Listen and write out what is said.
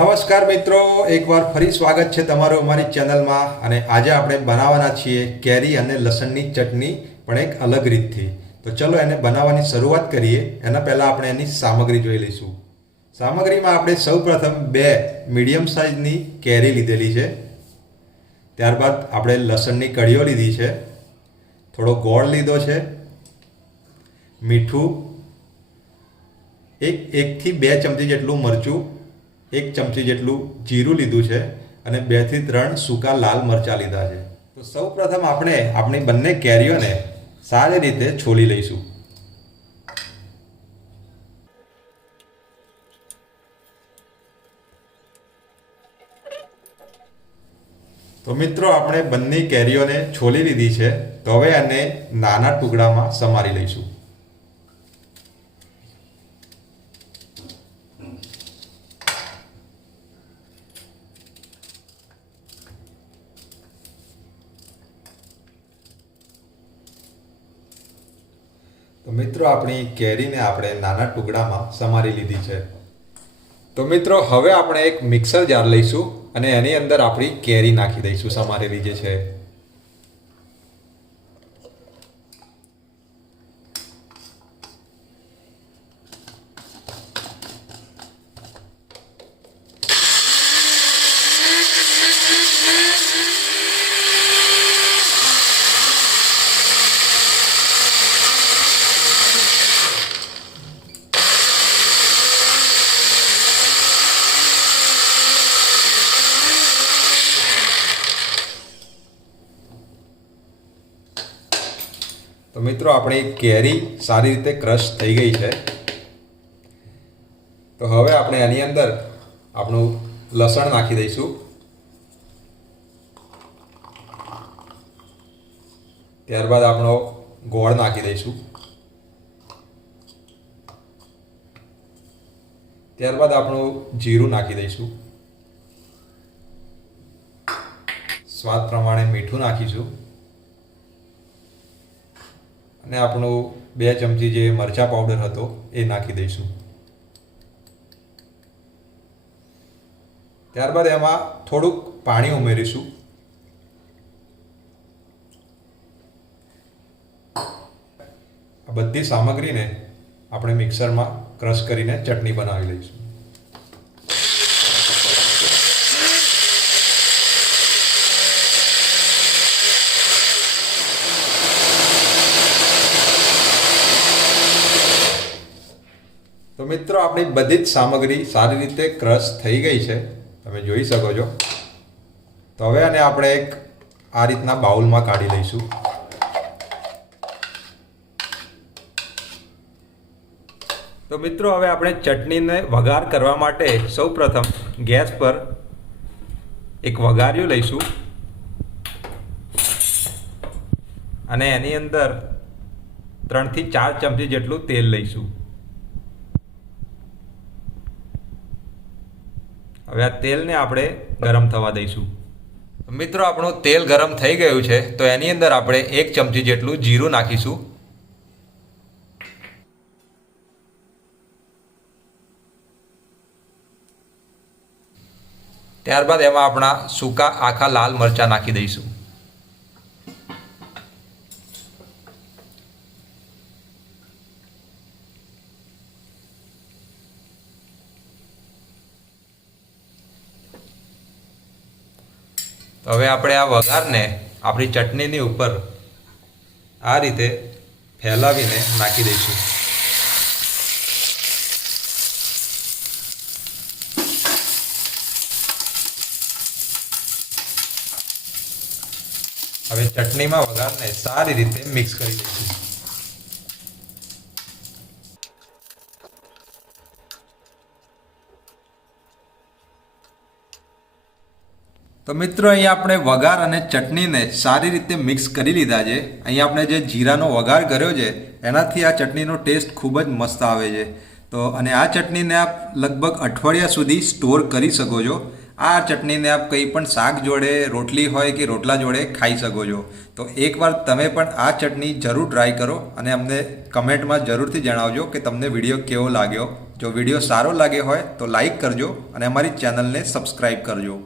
નમસ્કાર મિત્રો, એકવાર ફરી સ્વાગત છે તમારું અમારી ચેનલમાં અને આજે આપણે બનાવવાના છીએ કેરી અને લસણની ચટણી, પણ એક અલગ રીતથી. તો ચલો એને બનાવવાની શરૂઆત કરીએ. એના પહેલાં આપણે એની સામગ્રી જોઈ લઈશું. સામગ્રીમાં આપણે સૌપ્રથમ બે મીડિયમ સાઇઝની કેરી લીધેલી છે. ત્યારબાદ આપણે લસણની કળીઓ લીધી છે. થોડો ગોળ લીધો છે. મીઠું. એક, એકથી બે ચમચી જેટલું મરચું. એક ચમચી જેટલું જીરું લીધું છે અને બેથી ત્રણ સૂકા લાલ મરચાં લીધા છે. તો સૌ પ્રથમ આપણે આપણી બંને કેરીઓને સારી રીતે છોલી લઈશું. તો મિત્રો, આપણે બંને કેરીઓને છોલી લીધી છે. તો હવે એને નાના ટુકડામાં સમારી લઈશું. તો મિત્રો, આપણી કેરીને આપણે નાના ટુકડામાં સમારી લીધી છે. તો મિત્રો, હવે આપણે એક મિક્સર જાર લઈશું અને એની અંદર આપણી કેરી નાખી દઈશું, સમારેલી જે છે. તો મિત્રો, આપણી કેરી સારી રીતે ક્રશ થઈ ગઈ છે. તો હવે આપણે એની અંદર આપણું લસણ નાખી દઈશું. ત્યારબાદ આપણો ગોળ નાખી દઈશું. ત્યારબાદ આપણું જીરું નાખી દઈશું. સ્વાદ પ્રમાણે મીઠું નાખીશું. અને આપણું બે ચમચી જે મરચા પાવડર હતો, એ નાખી દઈશું. ત્યારબાદ એમાં થોડુંક પાણી ઉમેરીશું. આ બધી સામગ્રીને આપણે મિક્સરમાં ક્રશ કરીને ચટણી બનાવી લઈશું. મિત્રો, આપણી બધી જ સામગ્રી સારી રીતે ક્રશ થઈ ગઈ છે. તમે જોઈ શકો છો. તો હવે આને આપણે એક આ રીતના બાઉલમાં કાઢી લઈશું. તો મિત્રો, હવે આપણે ચટણીને વઘાર કરવા માટે સૌપ્રથમ ગેસ પર એક વઘાર્યું લઈશું. અને એની અંદર ત્રણથી ચાર ચમચી જેટલું તેલ લઈશું. હવે આ તેલને આપણે ગરમ થવા દઈશું. મિત્રો, આપણું તેલ ગરમ થઈ ગયું છે, તો એની અંદર આપણે એક ચમચી જેટલું જીરું નાખીશું. ત્યારબાદ એમાં આપણા સૂકા આખા લાલ મરચાં નાખી દઈશું. હવે આપણે આ વઘારને આપણી ચટણીની ઉપર આ રીતે ફેલાવીને નાખી દઈશું. હવે ચટણીમાં વઘારને સારી રીતે મિક્સ કરી દઈશું. તો મિત્રો અહીંયા આપણે વઘાર અને ચટણીને સારી રીતે મિક્સ કરી લીધા છે. અહીંયા આપણે જે જીરાનો વઘાર કર્યો છે, એનાથી આ ચટણીનો ટેસ્ટ ખૂબ જ મસ્ત આવે છે. તો અને આ ચટણીને આપ લગભગ અઠવાડિયા સુધી સ્ટોર કરી શકો છો. આ ચટણીને આપ કંઈ પણ શાક જોડે, રોટલી હોય કે રોટલા જોડે ખાઈ શકો છો. તો એકવાર તમે પણ આ ચટણી જરૂર ટ્રાય કરો અને અમને કમેન્ટમાં જરૂરથી જણાવજો કે તમને વીડિયો કેવો લાગ્યો. જો વીડિયો સારો લાગે હોય તો લાઈક કરજો અને અમારી ચેનલને સબસ્ક્રાઈબ કરજો.